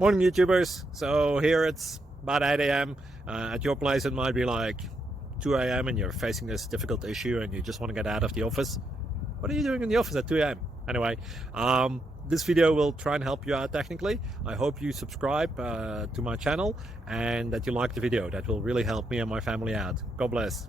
Morning YouTubers. So here it's about 8 a.m. At your place it might be like 2 a.m. and you're facing this difficult issue and you just want to get out of the office. What are you doing in the office at 2 a.m.? Anyway, this video will try and help you out technically. I hope you subscribe to my channel and that you like the video. That will really help me and my family out. God bless.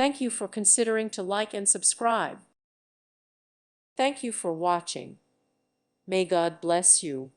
Thank you for considering to like and subscribe. Thank you for watching. May God bless you.